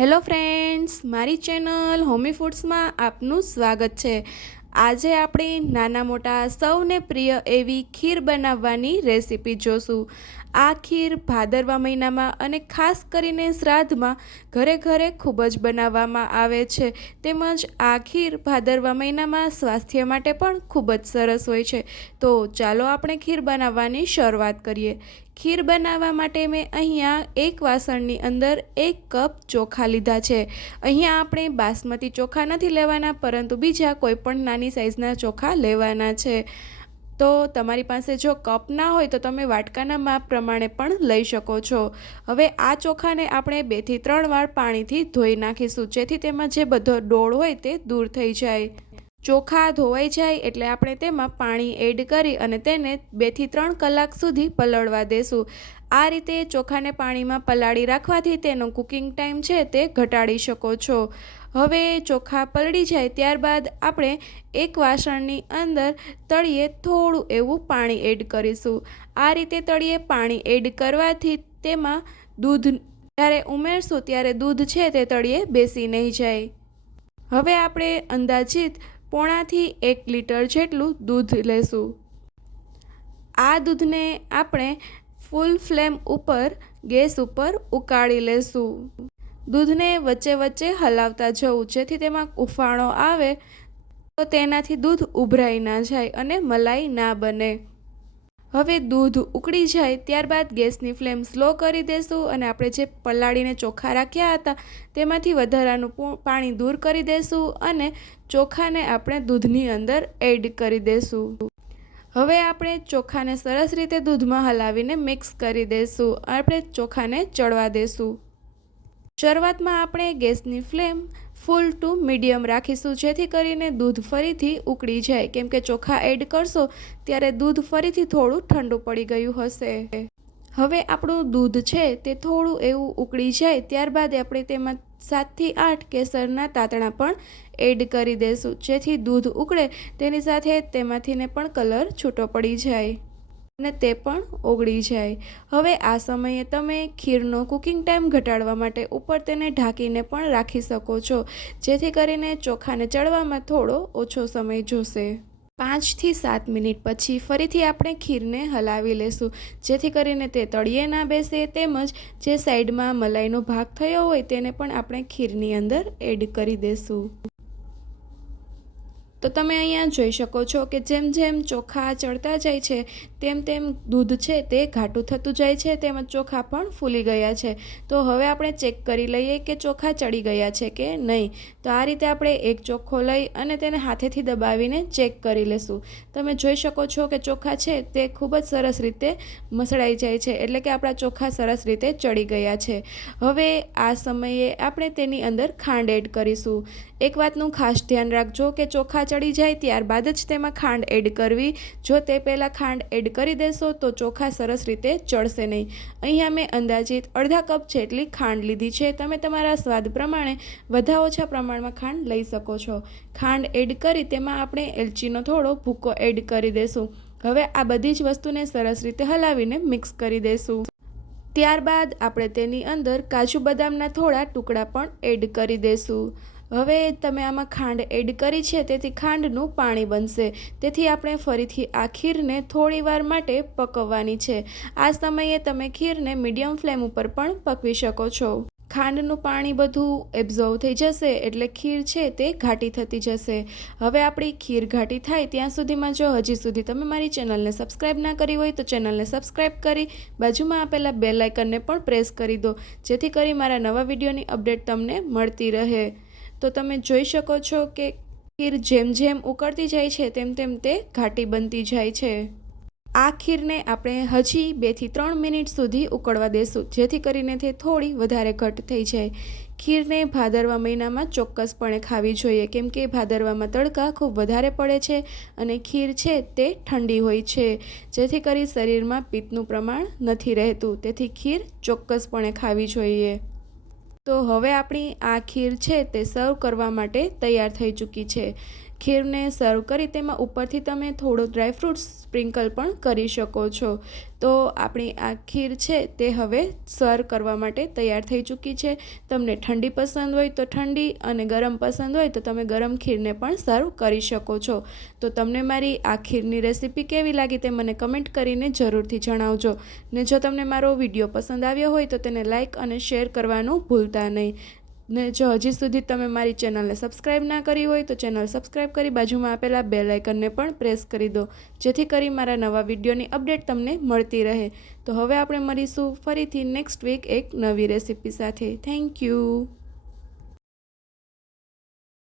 Hello friends, મારી channel હોમીફૂડ્સ માં આપનું સ્વાગત છે। આજે આપણે નાના મોટા સૌને પ્રિય એવી ખીર બનાવવાની રેસીપી જોશું। આ ખીર ભાદરવા મહિનામાં અને ખાસ કરીને શ્રાદ્ધમાં ઘરે ઘરે ખૂબ જ બનાવવામાં આવે છે। તેમજ આ ખીર ભાદરવા મહિનામાં સ્વાસ્થ્ય માટે પણ ખૂબ જ સરસ હોય છે। તો ચાલો આપણે ખીર બનાવવાની શરૂઆત કરીએ। ખીર બનાવવા માટે મેં અહીંયા એક વાસણની અંદર 1 કપ ચોખા લીધા છે। અહીંયા આપણે બાસમતી ચોખા નથી લેવાના, પરંતુ બીજા કોઈ પણ નાની સાઈઝના ચોખા લેવાના છે। તો તમારી પાસે જો કપ ના હોય તો તમે વાટકાના માપ પ્રમાણે પણ લઈ શકો છો। હવે આ ચોખાને આપણે 2 થી 3 વાર પાણીથી ધોઈ નાખીશું, જેથી તેમાં જે બધો ડોળ હોય તે દૂર થઈ જાય। ચોખા ધોવાઈ જાય એટલે આપણે તેમાં પાણી એડ કરી અને તેને 2 થી 3 કલાક સુધી પલળવા દેશું। આ રીતે ચોખાને પાણીમાં પલાળી રાખવાથી તેનો કુકિંગ ટાઈમ છે તે ઘટાડી શકો છો। હવે ચોખા પલળી જાય ત્યારબાદ આપણે એક વાસણની અંદર તળિયે થોડું એવું પાણી એડ કરીશું। આ રીતે તળિયે પાણી એડ કરવાથી તેમાં દૂધ જ્યારે ઉમેરશું ત્યારે દૂધ છે તે તળિયે બેસી નહીં જાય। હવે આપણે અંદાજિત પોણાથી 1 લીટર જેટલું દૂધ લેશું। આ દૂધને આપણે ફૂલ ફ્લેમ ઉપર ગેસ ઉપર ઉકાળી લેશું। દૂધને વચ્ચે વચ્ચે હલાવતા જવું, જેથી તેમાં ઉફાણો આવે તો તેનાથી દૂધ ઉભરાઈ ના જાય અને મલાઈ ના બને। હવે દૂધ ઉકળી જાય ત્યારબાદ ગેસની ફ્લેમ સ્લો કરી દેશું અને આપણે જે પલાળીને ચોખા રાખ્યા હતા તેમાંથી વધારાનું પાણી દૂર કરી દેશું અને ચોખાને આપણે દૂધની અંદર એડ કરી દેશું। હવે આપણે ચોખાને સરસ રીતે દૂધમાં હલાવીને મિક્સ કરી દેશું। આપણે ચોખાને ચડવા દેશું। શરૂઆતમાં આપણે ગેસની ફ્લેમ ફૂલ ટુ મીડિયમ રાખીશું, જેથી કરીને દૂધ ફરીથી ઉકળી જાય, કેમ કે ચોખા એડ કરશો ત્યારે દૂધ ફરીથી થોડું ઠંડુ પડી ગયું હશે। હવે આપણું દૂધ છે તે થોડું એવું ઉકળી જાય ત્યારબાદ આપણે તેમાં 7 થી 8 કેસરના તાતણા પણ એડ કરી દેશું, જેથી દૂધ ઉકળે તેની સાથે તેમાંથીને પણ કલર છૂટો પડી જાય અને તે પણ ઓગળી જાય। હવે આ સમયે તમે ખીરનો કુકિંગ ટાઈમ ઘટાડવા માટે ઉપર તેને ઢાંકીને પણ રાખી શકો છો, જેથી કરીને ચોખાને ચડવામાં થોડો ઓછો સમય જોશે। 5 થી 7 મિનિટ પછી ફરીથી આપણે ખીરને હલાવી લેશું, જેથી કરીને તે તળિયે ના બેસે, તેમજ જે સાઈડમાં મલાઈનો ભાગ થયો હોય તેને પણ આપણે ખીરની અંદર એડ કરી દેશું। તો તમે અહીંયા જોઈ શકો છો કે જેમ જેમ ચોખા ચડતા જાય છે તેમ તેમ દૂધ છે તે ઘાટું થતું જાય છે, તેમજ ચોખા પણ ફૂલી ગયા છે। તો હવે આપણે ચેક કરી લઈએ કે ચોખા ચડી ગયા છે કે નહીં। તો આ રીતે આપણે એક ચોખ્ખો લઈ અને તેને હાથેથી દબાવીને ચેક કરી લેશું। તમે જોઈ શકો છો કે ચોખા છે તે ખૂબ જ સરસ રીતે મસળાઈ જાય છે, એટલે કે આપણા ચોખા સરસ રીતે ચડી ગયા છે। હવે આ સમયે આપણે તેની અંદર ખાંડ એડ કરીશું। એક વાતનું ખાસ ધ્યાન રાખજો કે ચોખા ચડી જાય ત્યારબાદ જ તેમાં ખાંડ એડ કરવી। જો તે પહેલાં ખાંડ એડ કરી દેશો તો ચોખા સરસ રીતે ચડશે નહીં। અહીંયા મેં અંદાજિત અડધા કપ જેટલી ખાંડ લીધી છે। તમે તમારા સ્વાદ પ્રમાણે વધા ઓછા પ્રમાણમાં ખાંડ લઈ શકો છો। ખાંડ એડ કરી તેમાં આપણે એલચીનો થોડો ભૂકો એડ કરી દેશું। હવે આ બધી જ વસ્તુને સરસ રીતે હલાવીને મિક્સ કરી દેશું। ત્યારબાદ આપણે તેની અંદર કાજુ બદામના થોડા ટુકડા પણ એડ કરી દેશું। હવે તમે આમાં ખાંડ એડ કરી છે તેથી ખાંડનું પાણી બનશે, તેથી આપણે ફરીથી આ ખીરને થોડી વાર માટે પકવવાની છે। આ સમયે તમે ખીરને મીડિયમ ફ્લેમ ઉપર પણ પકવી શકો છો। ખાંડનું પાણી બધું એબ્ઝોર્વ થઈ જશે એટલે ખીર છે તે ઘાટી થતી જશે। હવે આપણી ખીર ઘાટી થાય ત્યાં સુધીમાં જો હજી સુધી તમે મારી ચેનલને સબસ્ક્રાઈબ ના કરી હોય તો ચેનલને સબસ્ક્રાઈબ કરી બાજુમાં આપેલા બેલ આઇકનને પણ પ્રેસ કરી દો, જેથી કરી મારા નવા વિડીયોની અપડેટ તમને મળતી રહે। તો તમે જોઈ શકો છો કે ખીર જેમ જેમ ઉકળતી જાય છે તેમ તેમ તે ઘાટી બનતી જાય છે। આ ખીરને આપણે હજી 2 થી 3 મિનિટ સુધી ઉકળવા દેશું, જેથી કરીને તે થોડી વધારે ઘટ થઈ જાય। ખીરને ભાદરવા મહિનામાં ચોક્કસપણે ખાવી જોઈએ, કેમ કે ભાદરવામાં તડકા ખૂબ વધારે પડે છે અને ખીર છે તે ઠંડી હોય છે, જેથી કરી શરીરમાં પિત્તનું પ્રમાણ નથી રહેતું, તેથી ખીર ચોક્કસપણે ખાવી જોઈએ। તો હવે આપણી આ ખીર છે તે સર્વ કરવા માટે તૈયાર થઈ ચૂકી છે। ખીરને સર્વ કરી તેમાં ઉપરથી તમે થોડો ડ્રાયફ્રૂટ્સ સ્પ્રિંકલ પણ કરી શકો છો. તો આપણી આ ખીર છે તે હવે સર્વ કરવા માટે તૈયાર થઈ ચૂકી છે. તમને ઠંડી પસંદ હોય તો ઠંડી અને ગરમ પસંદ હોય તો તમે ગરમ ખીરને પણ સર્વ કરી શકો છો. તો તમને મારી આ ખીરની રેસીપી કેવી લાગી તે મને કમેન્ટ કરીને જરૂરથી જણાવજો. ને જો તમને મારો વિડીયો પસંદ આવ્યો હોય તો તેને લાઇક અને શેર કરવાનું ભૂલતા નહીં. ને જો હજી સુધી તમે મારી ચેનલને સબસ્ક્રાઈબ ના કરી હોય તો ચેનલ સબસ્ક્રાઈબ કરી બાજુમાં આપેલા બેલ આઇકનને પણ પ્રેસ કરી દો, જેથી કરી મારા નવા વિડીયોની અપડેટ તમને મળતી રહે. તો હવે આપણે મળીશું ફરીથી નેક્સ્ટ વીક એક નવી રેસીપી સાથે. Thank you.